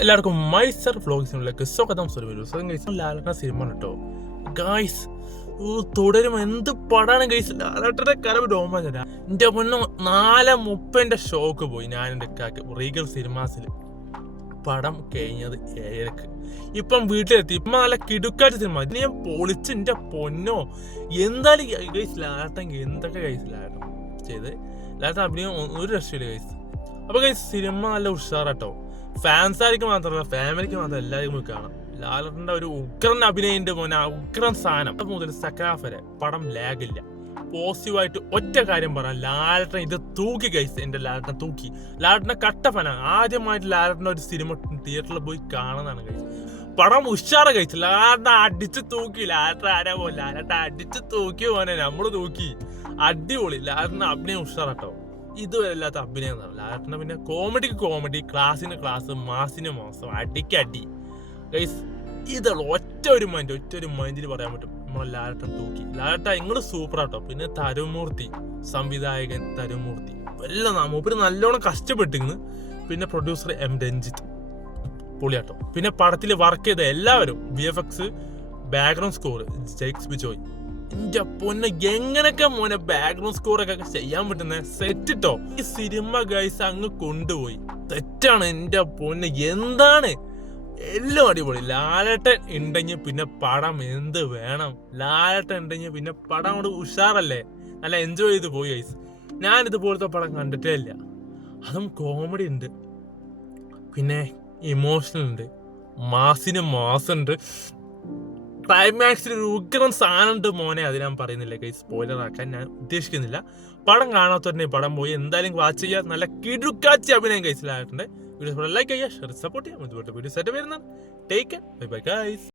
എല്ലാവർക്കും മൈസർ വ്ലോഗ്സിലേക്ക് സ്വാഗതം. ലാലേട്ട സിനിമ കേട്ടോ ഗായ്സ്. തുടരും എന്ത് പടാണ് ഗൈസ്. ലാലേട്ടന്റെ കരവ് രോമാഞ്ചന. എന്റെ പൊണ്ണു 4:30 ഷോക്ക് പോയി ഞാൻ എൻ്റെ കാക്ക് റീഗൽ സിനിമാസിൽ. പടം കഴിഞ്ഞത് 7:00. ഇപ്പം വീട്ടിലെത്തി. ഇപ്പം നല്ല കിടുക്കാറ്റ് സിനിമ. ഇത് ഞാൻ പൊളിച്ച് എൻ്റെ പൊന്നോ. എന്തായാലും ഗൈസ് ലാലേട്ടൻ എന്തൊക്കെ ഗൈസ് ലാലേട്ടൻ ചെയ്ത്. ലാലേട്ടൻ അഭിനയം ഒരു രക്ഷയില്ല ഗൈസ്. അപ്പൊ ഗൈസ് സിനിമ നല്ല ഉഷാറാട്ടോ. ഫാൻസാർക്ക് മാത്രമല്ല ഫാമിലിക്ക് മാത്രം എല്ലാവർക്കും പോയി കാണാം. ലാലേട്ടൻ്റെ ഒരു ഉഗ്രൻ അഭിനയന്റെ മോനെ, ഉഗ്രൻ സാധനം മുതൽ സെക്കൻഡ് വരെ പടം ലാഗില്ല. പോസിറ്റീവായിട്ട് ഒറ്റ കാര്യം പറയാം, ലാലേട്ടൻ ഇത് തൂക്കി ഗൈസ്. എന്റെ ലാലേട്ടൻ തൂക്കി. ലാലേട്ടനെ കട്ട ഫാനാണ്. ആദ്യമായിട്ട് ലാലേട്ടൻ്റെ ഒരു സിനിമ തിയേറ്ററിൽ പോയി കാണുന്നതാണ് ഗൈസ്. പടം ഉഷാറ കഴിച്ചു. ലാലേട്ടൻ അടിച്ച് തൂക്കി. ലാലേട്ടൻ ആരാ പോലെ ലാലേട്ടൻ അടിച്ച് തൂക്കി പോനെ, നമ്മള് തൂക്കി. അടിപൊളി. ലാലേട്ടൻ്റെ അഭിനയം ഉഷാറാട്ടോ. ഇതുവരെ അല്ലാത്ത അഭിനയം എന്നാണ് ലാലേട്ടൻ്റെ. പിന്നെ കോമഡിക്ക് കോമഡി, ക്ലാസ്സിന് ക്ലാസ്, മാസിന് മാസം, അടിക്ക് അടി ഗൈസ്. ഇതുള്ള ഒറ്റ ഒരു മൈൻഡിൽ പറയാൻ പറ്റും നമ്മളെ ലാലേട്ടൻ തൂക്കി. ലാലേട്ട നിങ്ങൾ സൂപ്പറാട്ടോ. പിന്നെ തരുമൂർത്തി സംവിധായകൻ, തരുമൂർത്തി എല്ലാം മൂപ്പര് നല്ലോണം കഷ്ടപ്പെട്ടിരുന്നു. പിന്നെ പ്രൊഡ്യൂസർ എം രഞ്ജിത്ത് പൊളിയാട്ടോ. പിന്നെ പടത്തിൽ വർക്ക് ചെയ്ത എല്ലാവരും, VFX, background score Jakes Bijoy. എന്റെ പൊന്നെ എങ്ങനെയൊക്കെ മോനെ ബാക്ക്ഗ്രൗണ്ട് സ്കോർ ഒക്കെ ചെയ്യാൻ പറ്റുന്ന സെറ്റിട്ടോ. ഈ സിനിമ ഗൈസ് അങ്ങ് കൊണ്ടുപോയി. തെറ്റാണ് എന്റെ പൊന്നെ, എന്താണ് എല്ലാം അടിപൊളി. ലാലേട്ടൻ ഉണ്ടെങ്കിൽ പിന്നെ പടം എന്ത് വേണം. ലാലേട്ടൻ ഉണ്ടെങ്കിൽ പിന്നെ പടം കൊണ്ട് ഉഷാറല്ലേ. നല്ല എൻജോയ് ചെയ്ത് പോയി ഗൈസ്. ഞാൻ ഇതുപോലത്തെ പടം കണ്ടിട്ടേ ഇല്ല. അതും കോമഡി ഉണ്ട്, പിന്നെ ഇമോഷണൽ ഉണ്ട്, മാസിന് മാസുണ്ട്, ക്ലൈമാക്സിൽ ഒരു ഉഗ്രൻ സാധനം ഉണ്ട് മോനെ. അത് ഞാൻ പറയുന്നില്ല ഗൈസ്, സ്പോയിലർ ആക്കാൻ ഞാൻ ഉദ്ദേശിക്കുന്നില്ല. പടം കാണാത്തവരെ പടം പോയി എന്തായാലും വാച്ച് ചെയ്യുക. നല്ല കിടുക്കാച്ചി അഭിനയം ഗൈസ് ലാലേട്ടൻ്റെ. വീഡിയോസ് ലൈക്ക് ചെയ്യുക, ഷെയർ, സപ്പോർട്ട് ചെയ്യുക. വീഡിയോസ് ആയിട്ട് വരുന്നത്. Take care, bye bye guys.